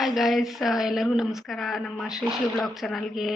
Hi guys ಎಲ್ಲರಿಗೂ ನಮಸ್ಕಾರ. ನಮ್ಮ ಶ್ರೀ ಶಿವ ಬ್ಲಾಗ್ ಚಾನಲ್ಗೆ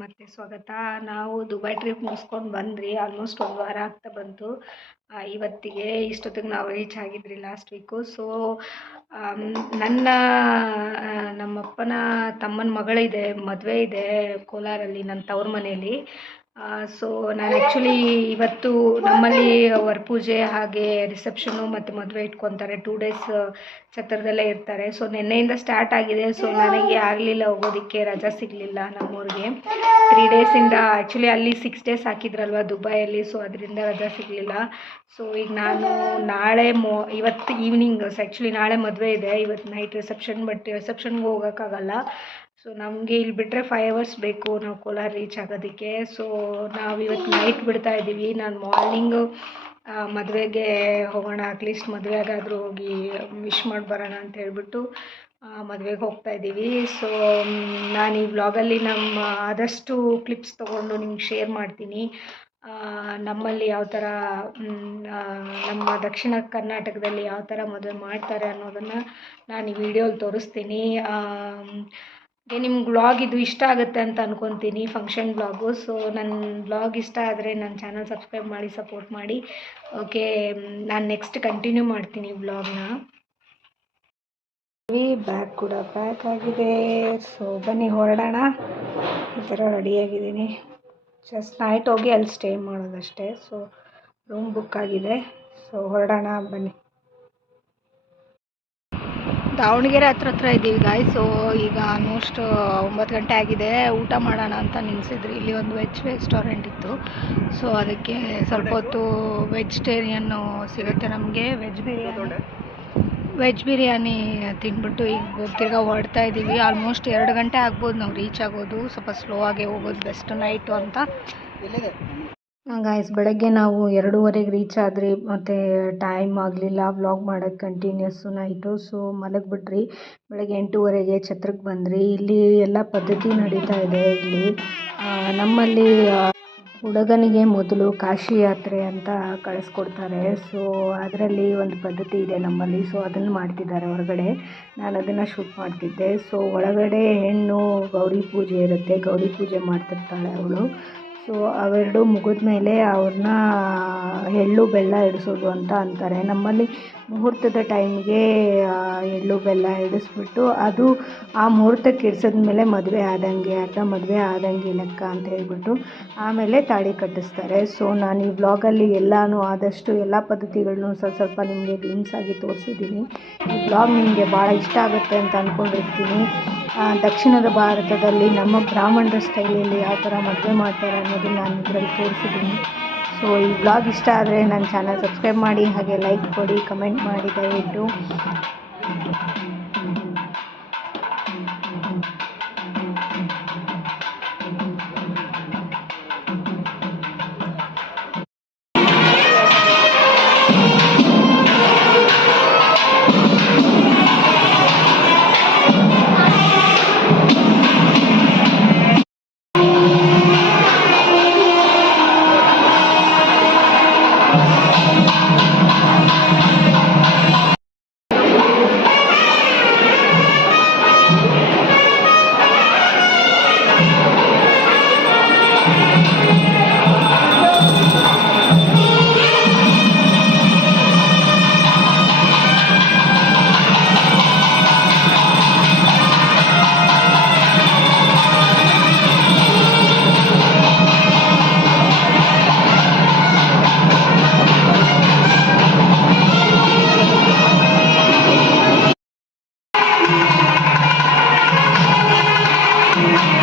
ಮತ್ತೆ ಸ್ವಾಗತ. ನಾವು ದುಬೈ ಟ್ರಿಪ್ ಮುಗಿಸ್ಕೊಂಡು ಬಂದ್ರಿ. ಆಲ್ಮೋಸ್ಟ್ ಒಂದು ವಾರ ಆಗ್ತಾ ಬಂತು. ಇವತ್ತಿಗೆ ಇಷ್ಟೊತ್ತಿಗೆ ನಾವು ರೀಚ್ ಆಗಿದ್ರಿ ಲಾಸ್ಟ್ ವೀಕು ಸೊ ನನ್ನ ನಮ್ಮಪ್ಪನ ತಮ್ಮನ ಮಗಳಿದೆ, ಮದುವೆ ಇದೆ ಕೋಲಾರಲ್ಲಿ ನನ್ನ ತವ್ರ ಮನೆಯಲ್ಲಿ ಸೊ ನಾನು ಆ್ಯಕ್ಚುಲಿ ಇವತ್ತು ನಮ್ಮಲ್ಲಿ ವರಪೂಜೆ ಹಾಗೆ ರಿಸೆಪ್ಷನು ಮತ್ತು ಮದುವೆ ಇಟ್ಕೊತಾರೆ. ಟೂ ಡೇಸ್ ಛತ್ರದಲ್ಲೇ ಇರ್ತಾರೆ. ಸೊ ನಿನ್ನೆಯಿಂದ ಸ್ಟಾರ್ಟ್ ಆಗಿದೆ. ಸೊ ನನಗೆ ಆಗಲಿಲ್ಲ ಹೋಗೋದಕ್ಕೆ, ರಜಾ ಸಿಗಲಿಲ್ಲ ನಮ್ಮೂರಿಗೆ. ತ್ರೀ ಡೇಸಿಂದ ಆ್ಯಕ್ಚುಲಿ ಅಲ್ಲಿ ಸಿಕ್ಸ್ ಡೇಸ್ ಹಾಕಿದ್ರಲ್ವ ದುಬೈಯಲ್ಲಿ. ಸೊ ಅದರಿಂದ ರಜಾ ಸಿಗಲಿಲ್ಲ. ಸೊ ಈಗ ನಾನು ನಾಳೆ ಮೊ, ಇವತ್ತು ಈವ್ನಿಂಗ್ ಆ್ಯಕ್ಚುಲಿ ನಾಳೆ ಮದುವೆ ಇದೆ. ಇವತ್ತು ನೈಟ್ ರಿಸೆಪ್ಷನ್ ಬಟ್ ರಿಸೆಪ್ಷನ್ಗೆ ಹೋಗೋಕ್ಕಾಗಲ್ಲ. ಸೊ ನಮಗೆ ಇಲ್ಲಿ ಬಿಟ್ಟರೆ ಫೈವ್ ಅವರ್ಸ್ ಬೇಕು ನಾವು ಕೋಲಾರ ರೀಚ್ ಆಗೋದಕ್ಕೆ. ಸೊ ನಾವು ಇವತ್ತು ನೈಟ್ ಬಿಡ್ತಾ ಇದ್ದೀವಿ. ನಾನು ಮಾರ್ನಿಂಗು ಮದುವೆಗೆ ಹೋಗೋಣ ಅಟ್ಲೀಸ್ಟ್ ಮದುವೆಗಾದರೂ ಹೋಗಿ ವಿಶ್ ಮಾಡಿ ಬರೋಣ ಅಂತ ಹೇಳ್ಬಿಟ್ಟು ಮದುವೆಗೆ ಹೋಗ್ತಾ ಇದ್ದೀವಿ. ಸೊ ನಾನು ಈ ವ್ಲಾಗಲ್ಲಿ ನಮ್ಮ ಆದಷ್ಟು ಕ್ಲಿಪ್ಸ್ ತೊಗೊಂಡು ನಿಮ್ಗೆ ಶೇರ್ ಮಾಡ್ತೀನಿ. ನಮ್ಮಲ್ಲಿ ಯಾವ ಥರ ನಮ್ಮ ದಕ್ಷಿಣ ಕರ್ನಾಟಕದಲ್ಲಿ ಯಾವ ಥರ ಮದುವೆ ಮಾಡ್ತಾರೆ ಅನ್ನೋದನ್ನು ನಾನು ಈ ವಿಡಿಯೋಲಿ ತೋರಿಸ್ತೀನಿ. ನಿಮ್ಗೆ ಬ್ಲಾಗ್ ಇದು ಇಷ್ಟ ಆಗುತ್ತೆ ಅಂತ ಅನ್ಕೊತೀನಿ ಫಂಕ್ಷನ್ ಬ್ಲಾಗು ಸೊ ನನ್ನ ಬ್ಲಾಗ್ ಇಷ್ಟ ಆದರೆ ನನ್ನ ಚಾನಲ್ ಸಬ್ಸ್ಕ್ರೈಬ್ ಮಾಡಿ ಸಪೋರ್ಟ್ ಮಾಡಿ. ಓಕೆ ನಾನು ನೆಕ್ಸ್ಟ್ ಕಂಟಿನ್ಯೂ ಮಾಡ್ತೀನಿ ಬ್ಲಾಗ್ನ ಬ್ಯಾಗ್ ಕೂಡ ಪ್ಯಾಕ್ ಆಗಿದೆ. ಸೊ ಬನ್ನಿ, ಹೊರಡೋಣ. ಈ ಥರ ರೆಡಿಯಾಗಿದ್ದೀನಿ ಜಸ್ಟ್ ನೈಟ್ ಹೋಗಿ ಅಲ್ಲಿ ಸ್ಟೇ ಮಾಡೋದಷ್ಟೇ. ಸೊ ರೂಮ್ ಬುಕ್ ಆಗಿದೆ. ಸೊ ಹೊರಡೋಣ, ಬನ್ನಿ. ದಾವಣಗೆರೆ ಹತ್ರ ಹತ್ರ ಇದ್ದೀವಿ ಗಾಯ್ ಸೊ ಈಗ ಆಲ್ಮೋಸ್ಟ್ ಒಂಬತ್ತು ಗಂಟೆ ಆಗಿದೆ. ಊಟ ಮಾಡೋಣ ಅಂತ ನಿಲ್ಲಿಸಿದ್ರಿ ಇಲ್ಲಿ ಒಂದು ವೆಜ್ ರೆಸ್ಟೋರೆಂಟ್ ಇತ್ತು. ಸೊ ಅದಕ್ಕೆ ಸ್ವಲ್ಪ ಹೊತ್ತು ವೆಜಿಟೇರಿಯನ್ನು ಸಿಗುತ್ತೆ ನಮಗೆ. ವೆಜ್ ಬಿರಿಯಾನಿ ವೆಜ್ ಬಿರಿಯಾನಿ ತಿಂದ್ಬಿಟ್ಟು ಈಗ ತಿರ್ಗಾ ಹೊರಡ್ತಾ ಇದ್ದೀವಿ ಆಲ್ಮೋಸ್ಟ್ ಎರಡು ಗಂಟೆ ಆಗ್ಬೋದು ನಾವು ರೀಚ್ ಆಗೋದು. ಸ್ವಲ್ಪ ಸ್ಲೋ ಆಗೇ ಹೋಗೋದು ಬೆಸ್ಟ್ ನೈಟು ಅಂತ. ಗಾಯ್ಸ್ ಬೆಳಗ್ಗೆ ನಾವು ಎರಡೂವರೆಗೆ ರೀಚ್ ಆದ್ರಿ, ಮತ್ತೆ ಟೈಮ್ ಆಗಲಿಲ್ಲ ವ್ಲಾಗ್ ಮಾಡೋಕ್ಕೆ ಕಂಟಿನ್ಯೂಸ್ಸು ನೈಟು ಸೊ ಮಲಗಿಬಿಟ್ರಿ. ಬೆಳಗ್ಗೆ ಎಂಟೂವರೆಗೆ ಛತ್ರಕ್ಕೆ ಬಂದ್ರಿ. ಇಲ್ಲಿ ಎಲ್ಲ ಪದ್ಧತಿ ನಡೀತಾ ಇದೆ ಇಲ್ಲಿ. ನಮ್ಮಲ್ಲಿ ಹುಡುಗನಿಗೆ ಮೊದಲು ಕಾಶಿ ಯಾತ್ರೆ ಅಂತ ಕಳಿಸ್ಕೊಡ್ತಾರೆ. ಸೊ ಅದರಲ್ಲಿ ಒಂದು ಪದ್ಧತಿ ಇದೆ ನಮ್ಮಲ್ಲಿ. ಸೊ ಅದನ್ನು ಮಾಡ್ತಿದ್ದಾರೆ ಹೊರಗಡೆ. ನಾನು ಅದನ್ನು ಶೂಟ್ ಮಾಡ್ತಿದ್ದೆ. ಸೊ ಒಳಗಡೆ ಹೆಣ್ಣು ಗೌರಿ ಪೂಜೆ ಇರುತ್ತೆ. ಗೌರಿ ಪೂಜೆ ಮಾಡ್ತಿರ್ತಾಳೆ ಅವಳು. ಸೊ ಅವೆರಡು ಮುಗಿದ ಮೇಲೆ ಅವ್ರನ್ನ ಎಳ್ಳು ಬೆಲ್ಲ ಇಡಿಸೋದು ಅಂತ ಅಂತಾರೆ. ನಮ್ಮಲ್ಲಿ ಮುಹೂರ್ತದ ಟೈಮ್ಗೆ ಎಳ್ಳು ಬೆಲ್ಲ ಇಡಿಸ್ಬಿಟ್ಟು ಅದು ಆ ಮುಹೂರ್ತಕ್ಕೆ ಇಡ್ಸಿದ್ಮೇಲೆ ಮದುವೆ ಆದಂಗೆ ಅರ್ಧ ಮದುವೆ ಆದಂಗೆ ಲೆಕ್ಕ ಅಂತ ಹೇಳ್ಬಿಟ್ಟು ಆಮೇಲೆ ತಾಳಿ ಕಟ್ಟಿಸ್ತಾರೆ. ಸೊ ನಾನು ಈ ವ್ಲಾಗಲ್ಲಿ ಎಲ್ಲನೂ ಆದಷ್ಟು ಎಲ್ಲ ಪದ್ಧತಿಗಳನ್ನೂ ಸ್ವಲ್ಪ ಸ್ವಲ್ಪ ನಿಮಗೆ ಗ್ಲಿಮ್ಸ್ ಆಗಿ ತೋರಿಸಿದ್ದೀನಿ. ಈ ವ್ಲಾಗ್ ನಿಮಗೆ ಭಾಳ ಇಷ್ಟ ಆಗುತ್ತೆ ಅಂತ ಅಂದ್ಕೊಂಡಿರ್ತೀನಿ ದಕ್ಷಿಣದ ಭಾರತದಲ್ಲಿ ನಮ್ಮ ಬ್ರಾಹ್ಮಣರ ಸ್ಟೈಲಲ್ಲಿ ಯಾವ ಥರ ಮದುವೆ ಮಾಡ್ತಾರೆ ಅನ್ನೋದನ್ನ ನಾನು ಇದರಲ್ಲಿ ತೋರಿಸಿದ್ದೀನಿ. ಸೊ ಈ ವ್ಲಾಗ್ ಇಷ್ಟ ಆದರೆ ನನ್ನ ಚಾನಲ್ ಸಬ್ಸ್ಕ್ರೈಬ್ ಮಾಡಿ, ಹಾಗೆ ಲೈಕ್ ಕೊಡಿ ಕಮೆಂಟ್ ಮಾಡಿ, ದಯವಿಟ್ಟು.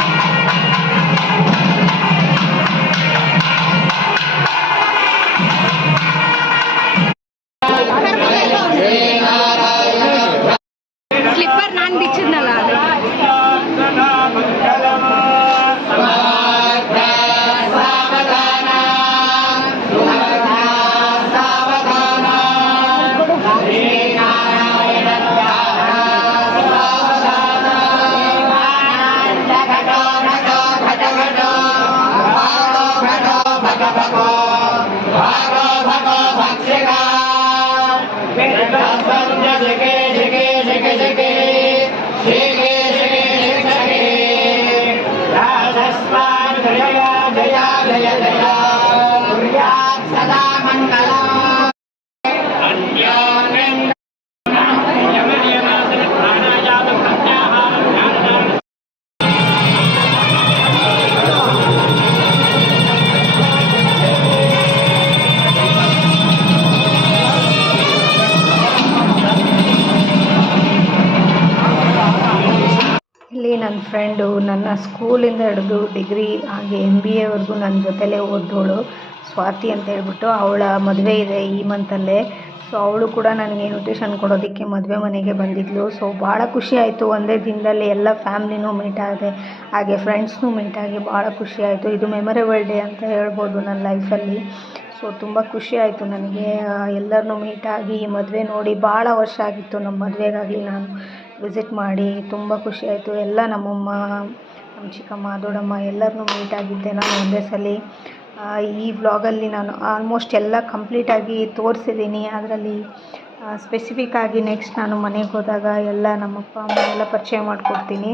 フフフフ。ಸ್ಕೂಲಿಂದ ಹಿಡಿದು ಡಿಗ್ರಿ, ಹಾಗೆ ಎಂ ಬಿ ಎವರೆಗೂ ನನ್ನ ಜೊತೆಲೇ ಓದಿದವಳು ಸ್ವಾತಿ ಅಂತ ಹೇಳ್ಬಿಟ್ಟು ಅವಳ ಮದುವೆ ಇದೆ ಈ ಮಂತಲ್ಲೇ ಸೊ ಅವಳು ಕೂಡ ನನಗೆ ಇನ್ವಿಟೇಷನ್ ಕೊಡೋದಕ್ಕೆ ಮದುವೆ ಮನೆಗೆ ಬಂದಿದ್ಲು. ಸೊ ಭಾಳ ಖುಷಿ ಆಯಿತು. ಒಂದೇ ದಿನದಲ್ಲಿ ಎಲ್ಲ ಫ್ಯಾಮ್ಲಿನೂ ಮೀಟ್ ಆಗಿದೆ ಹಾಗೆ ಫ್ರೆಂಡ್ಸ್ನೂ ಮೀಟ್ ಆಗಿ ಭಾಳ ಖುಷಿ ಆಯಿತು. ಇದು ಮೆಮೊರೇಬಲ್ ಡೇ ಅಂತ ಹೇಳ್ಬೋದು ನನ್ನ ಲೈಫಲ್ಲಿ ಸೊ ತುಂಬ ಖುಷಿ ಆಯಿತು ನನಗೆ. ಎಲ್ಲರನ್ನೂ ಆಗಿ ಮದುವೆ ನೋಡಿ ಭಾಳ ವರ್ಷ ಆಗಿತ್ತು. ನಮ್ಮ ಮದುವೆಗಾಗಲಿ ನಾನು ವಿಸಿಟ್ ಮಾಡಿ ತುಂಬ ಖುಷಿ ಆಯಿತು. ಎಲ್ಲ ನಮ್ಮಮ್ಮ ನಮ್ಮ ಚಿಕ್ಕಮ್ಮ, ದೊಡ್ಡಮ್ಮ ಎಲ್ಲರನ್ನೂ ಮೀಟ್ ಆಗಿದ್ದೆ ನಾನು ಒಂದೇ ಸಲ. ಈ ವ್ಲಾಗಲ್ಲಿ ನಾನು ಆಲ್ಮೋಸ್ಟ್ ಎಲ್ಲ ಕಂಪ್ಲೀಟಾಗಿ ತೋರಿಸಿದ್ದೀನಿ. ಅದರಲ್ಲಿ ಸ್ಪೆಸಿಫಿಕ್ ಆಗಿ ನೆಕ್ಸ್ಟ್ ನಾನು ಮನೆಗೆ ಹೋದಾಗ ಎಲ್ಲ ನಮ್ಮಪ್ಪ, ಅಮ್ಮ ಎಲ್ಲ ಪರಿಚಯ ಮಾಡಿಕೊಡ್ತೀನಿ.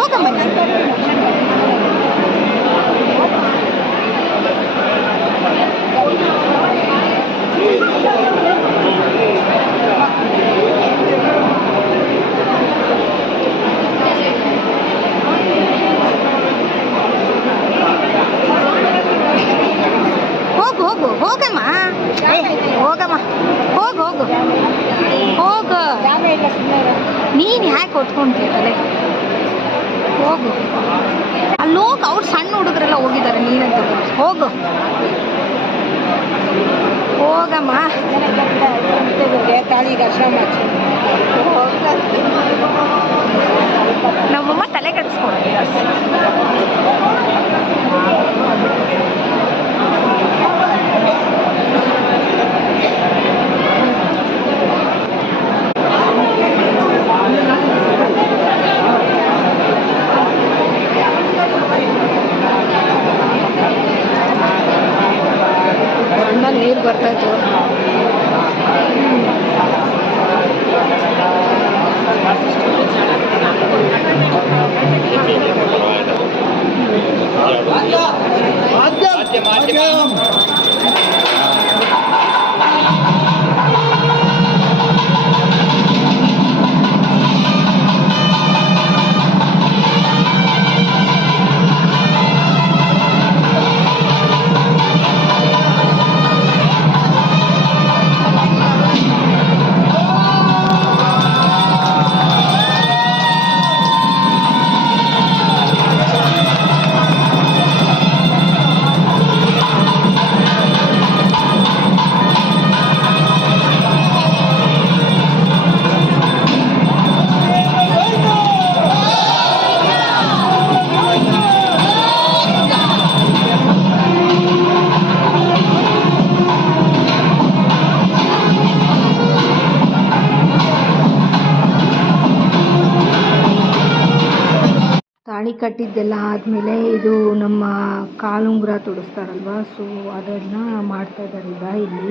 ಹೋಗಮ್ಮ ಹೋಗು ಹೋಗು ಹೋಗಮ್ಮ ಏ ಹೋಗಮ್ಮ ಹೋಗು ಹೋಗು ಹೋಗು ನೀನು ಯಾಕೆ ಹೊತ್ಕೊಂತೀರಲ್ಲೇ ಹೋಗು ಹೋಗು ಅವ್ರು ಸಣ್ಣ ಹುಡುಗರೆಲ್ಲ ಹೋಗಿದ್ದಾರೆ ನೀನಂತ. ಹೋಗು. ಹೋಗಮ್ಮ. ನಮ್ಮಮ್ಮ ತಲೆ ಕೆಡಿಸ್ಕೊಂಡು. ತಾಳಿ ಕಟ್ಟಿದ್ದೆಲ್ಲ ಆದಮೇಲೆ ಇದು ನಮ್ಮ ಕಾಲುಂಗುರ ತೊಡಿಸ್ತಾರಲ್ವ? ಸೊ ಅದನ್ನು ಮಾಡ್ತಾ ಇದ್ದಾರೆ ಈಗ ಇಲ್ಲಿ.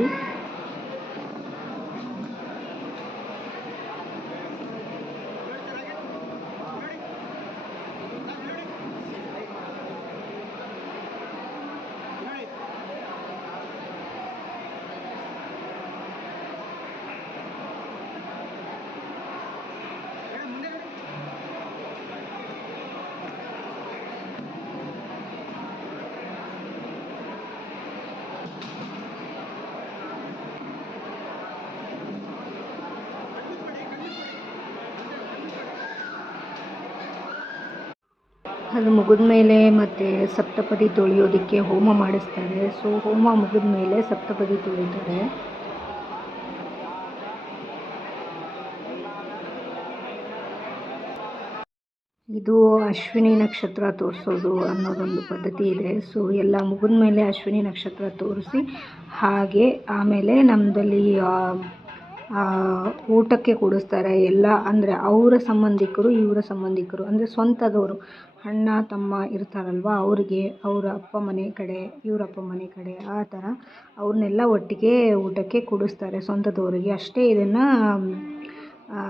ಅದು ಮುಗಿದ ಮೇಲೆ ಮತ್ತೆ ಸಪ್ತಪದಿ ತೊಳೆಯೋದಕ್ಕೆ ಹೋಮ ಮಾಡಿಸ್ತಾರೆ. ಸೊ ಹೋಮ ಮುಗಿದ ಮೇಲೆ ಸಪ್ತಪದಿ ತೊಳಿತಾರೆ ಇದು ಅಶ್ವಿನಿ ನಕ್ಷತ್ರ ತೋರಿಸೋದು ಅನ್ನೋದೊಂದು ಪದ್ಧತಿ ಇದೆ. ಸೊ ಎಲ್ಲ ಮುಗಿದ ಮೇಲೆ ಅಶ್ವಿನಿ ನಕ್ಷತ್ರ ತೋರಿಸಿ, ಹಾಗೆ ಆಮೇಲೆ ನಮ್ಮದಲ್ಲಿ ಊಟಕ್ಕೆ ಕೂಡಿಸ್ತಾರೆ. ಎಲ್ಲ ಅಂದರೆ ಅವರ ಸಂಬಂಧಿಕರು, ಇವರ ಸಂಬಂಧಿಕರು. ಅಂದರೆ ಸ್ವಂತದವರು. ಅಣ್ಣ, ತಮ್ಮ ಇರ್ತಾರಲ್ವ, ಅವರಿಗೆ, ಅವರ ಅಪ್ಪ ಮನೆ ಕಡೆ, ಇವ್ರ ಅಪ್ಪ ಮನೆ ಕಡೆ, ಆ ಥರ ಅವ್ರನ್ನೆಲ್ಲ ಒಟ್ಟಿಗೆ ಊಟಕ್ಕೆ ಕೂಡಿಸ್ತಾರೆ ಸ್ವಂತದವರಿಗೆ. ಅಷ್ಟೇ ಇದನ್ನು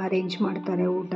ಅರೇಂಜ್ ಮಾಡ್ತಾರೆ ಊಟ.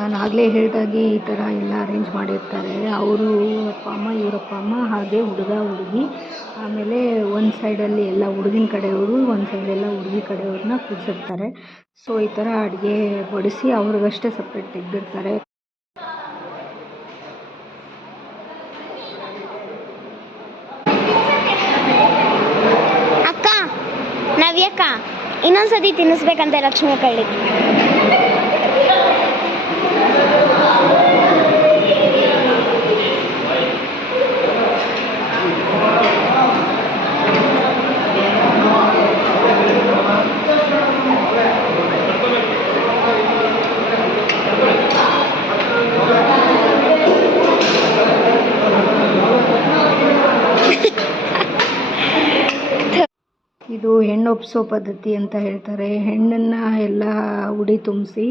ನಾನು ಆಗಲೇ ಹೇಳಿದಾಗೆ ಈ ಥರ ಎಲ್ಲ ಅರೇಂಜ್ ಮಾಡಿರ್ತಾರೆ. ಅವರು ಅಪ್ಪ, ಅಮ್ಮ ಇವ್ರ ಅಪ್ಪ ಅಮ್ಮ, ಹಾಗೆ ಹುಡುಗ, ಹುಡುಗಿ. ಆಮೇಲೆ ಒಂದು ಸೈಡಲ್ಲಿ ಎಲ್ಲ ಹುಡುಗಿನ ಕಡೆಯವರು, ಒಂದು ಸೈಡೆಲ್ಲ ಹುಡುಗಿ ಕಡೆಯವ್ರನ್ನ ಕೂರಿಸಿರ್ತಾರೆ. ಸೊ ಈ ಥರ ಅಡುಗೆ ಬಡಿಸಿ ಅವ್ರಿಗಷ್ಟೇ ಸಪ್ರೇಟ್ ತೆಗೆದಿರ್ತಾರೆ ಅಕ್ಕ ನವ್ಯಕ್ಕ ಇನ್ನೊಂದ್ಸತಿ ತಿನ್ನಿಸ್ಬೇಕಂತ ಲಕ್ಷ್ಮಿ ಕಳ್ಳಿಗೆ ಇದು ಹೆಣ್ಣು ಒಪ್ಪಿಸೋ ಪದ್ಧತಿ ಅಂತ ಹೇಳ್ತಾರೆ. ಹೆಣ್ಣನ್ನು ಎಲ್ಲ ಉಡಿ ತುಂಬಿಸಿ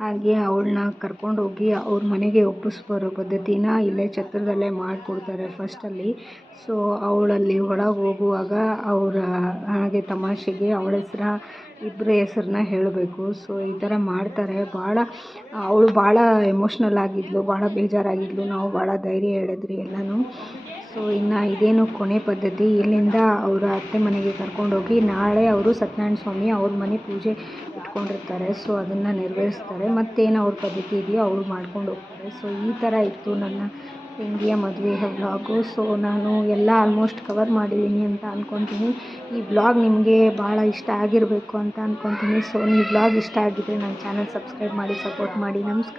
ಹಾಗೆ ಅವಳನ್ನ ಕರ್ಕೊಂಡೋಗಿ ಅವ್ರ ಮನೆಗೆ ಒಪ್ಪಿಸಿ ಬರೋ ಪದ್ಧತಿನ ಇಲ್ಲೇ ಛತ್ರದಲ್ಲೇ ಮಾಡಿಕೊಡ್ತಾರೆ ಫಸ್ಟಲ್ಲಿ ಸೊ ಅವಳಲ್ಲಿ ಒಳಗೆ ಹೋಗುವಾಗ ಅವರ ಹಾಗೆ ತಮಾಷೆಗೆ ಅವಳ ಹೆಸ್ರ ಇಬ್ಬರ ಹೆಸ್ರನ್ನ ಹೇಳಬೇಕು. ಸೊ ಈ ಥರ ಮಾಡ್ತಾರೆ. ಭಾಳ ಅವಳು ಭಾಳ ಎಮೋಷ್ನಲ್ ಆಗಿದ್ಲು ಭಾಳ ಬೇಜಾರಾಗಿದ್ಲು. ನಾವು ಭಾಳ ಧೈರ್ಯ ಹೇಳಿದ್ರಿ ಎಲ್ಲನೂ. ಸೊ ಇನ್ನು ಇದೇನು ಕೊನೆ ಪದ್ಧತಿ, ಇಲ್ಲಿಂದ ಅವರ ಅತ್ತೆ ಮನೆಗೆ ಕರ್ಕೊಂಡೋಗಿ ನಾಳೆ ಅವರು ಸತ್ಯನಾರಾಯಣ ಸ್ವಾಮಿ ಅವ್ರ ಮನೆ ಪೂಜೆ ಇಟ್ಕೊಂಡಿರ್ತಾರೆ. ಸೊ ಅದನ್ನು ನೆರವೇರಿಸ್ತಾರೆ. ಮತ್ತೇನು ಅವ್ರ ಪದ್ಧತಿ ಇದೆಯೋ ಅವರು ಮಾಡ್ಕೊಂಡು ಹೋಗ್ತಾರೆ. ಸೊ ಈ ಥರ ಇತ್ತು ನನ್ನ ತಂಗಿಯ ಮದುವೆ ವ್ಲಾಗು ಸೊ ನಾನು ಎಲ್ಲ ಆಲ್ಮೋಸ್ಟ್ ಕವರ್ ಮಾಡಿದ್ದೀನಿ ಅಂತ ಅಂದ್ಕೊತೀನಿ ಈ ಬ್ಲಾಗ್ ನಿಮಗೆ ಭಾಳ ಇಷ್ಟ ಆಗಿರಬೇಕು ಅಂತ ಅಂದ್ಕೊತೀನಿ ಸೊ ನೀವು ಬ್ಲಾಗ್ ಇಷ್ಟ ಆಗಿದ್ದರೆ ನನ್ನ ಚಾನಲ್ ಸಬ್ಸ್ಕ್ರೈಬ್ ಮಾಡಿ ಸಪೋರ್ಟ್ ಮಾಡಿ. ನಮಸ್ಕಾರ.